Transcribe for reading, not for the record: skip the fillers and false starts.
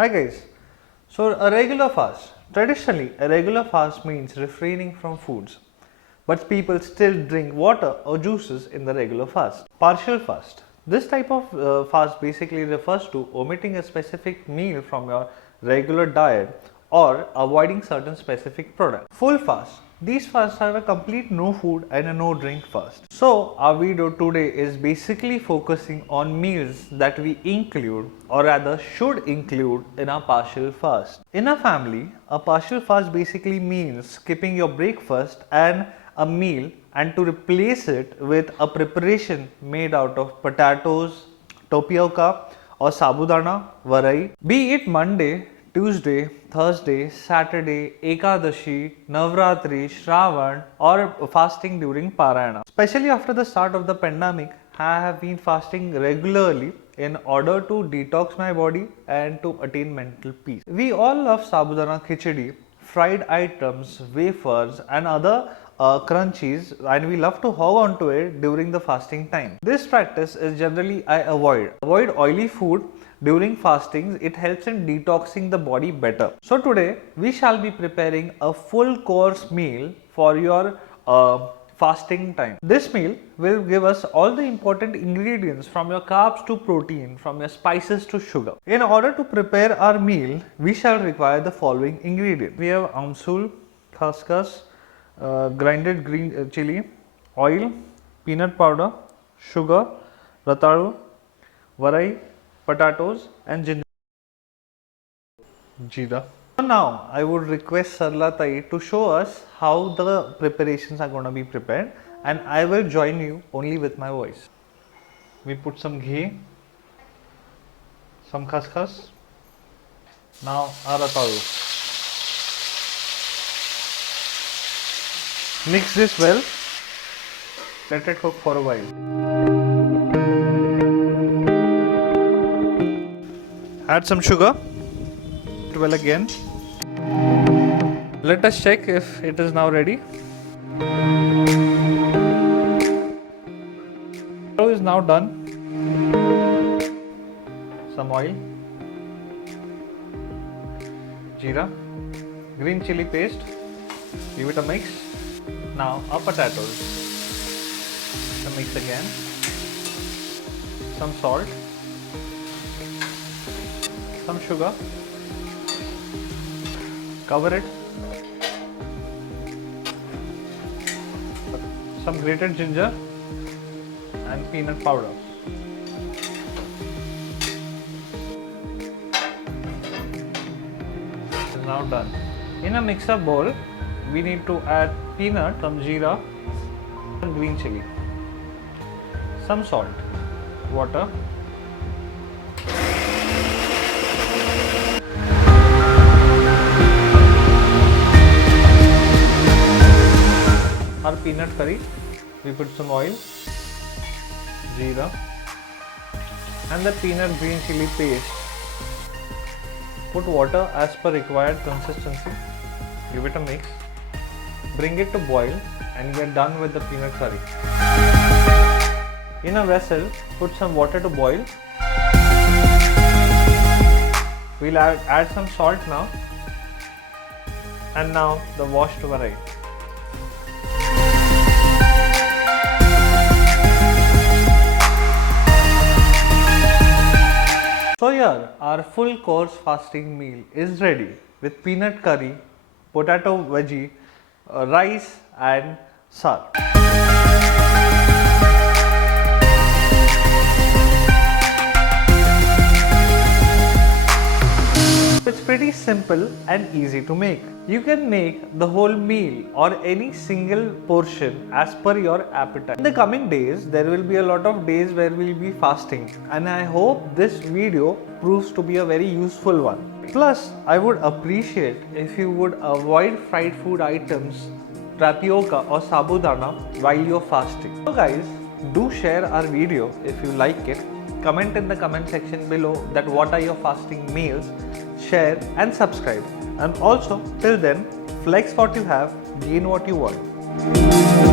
Hi guys. So a regular fast. Traditionally, a regular fast means refraining from foods. But people still drink water or juices in the regular fast. Partial fast. This type of fast basically refers to omitting a specific meal from your regular diet or avoiding certain specific products. Full fast. These fasts have a complete no food and a no drink fast. So our video today is basically focusing on meals that we include or rather should include in our partial fast. In a family, a partial fast basically means skipping your breakfast and a meal and to replace it with a preparation made out of potatoes, tapioca or sabudana, varai. Be it Monday, Tuesday, Thursday, Saturday, Ekadashi, Navratri, Shravan or fasting during Parayana. Especially after the start of the pandemic, I have been fasting regularly in order to detox my body and to attain mental peace. We all love sabudana khichdi, fried items, wafers and other crunchies, and we love to hog onto it during the fasting time. This practice is generally I avoid. Avoid oily food during fastings. It helps in detoxing the body better. So today we shall be preparing a full course meal for your fasting time. This meal will give us all the important ingredients from your carbs to protein, from your spices to sugar. In order to prepare our meal, we shall require the following ingredients. We have amsul, khaskhas, grinded green chili, oil, peanut powder, sugar, ratalo, varai, potatoes and ginger. Jeera. So now I would request Sarla Tai to show us how the preparations are going to be prepared, and I will join you only with my voice. We put some ghee, some khaskhas, now our ratalo. Mix this well, let it cook for a while. Add some sugar, it well again. Let us check if it is now ready. Dough is now done. Some oil, jeera, green chili paste, give it a mix. Now our potatoes, the mix again, some salt, some sugar, cover it, some grated ginger and peanut powder. This is now done. In a mixer bowl, we need to add peanut, some jeera, some green chili, some salt, water, our peanut curry. We put some oil, jeera and the peanut green chili paste. Put water as per required consistency. Give it a mix. Bring it to boil and we are done with the peanut curry. In a vessel, put some water to boil. We'll add some salt now. And now the washed varai. So here our full course fasting meal is ready with peanut curry, potato veggie, rice and sal. It's pretty simple and easy to make. You can make the whole meal or any single portion as per your appetite. In the coming days, there will be a lot of days where we will be fasting, and I hope this video proves to be a very useful one. Plus, I would appreciate if you would avoid fried food items, tapioca or sabudana while you're fasting. So guys, do share our video if you like it. Comment in the comment section below that what are your fasting meals. Share and subscribe. And also, till then, flex what you have, gain what you want.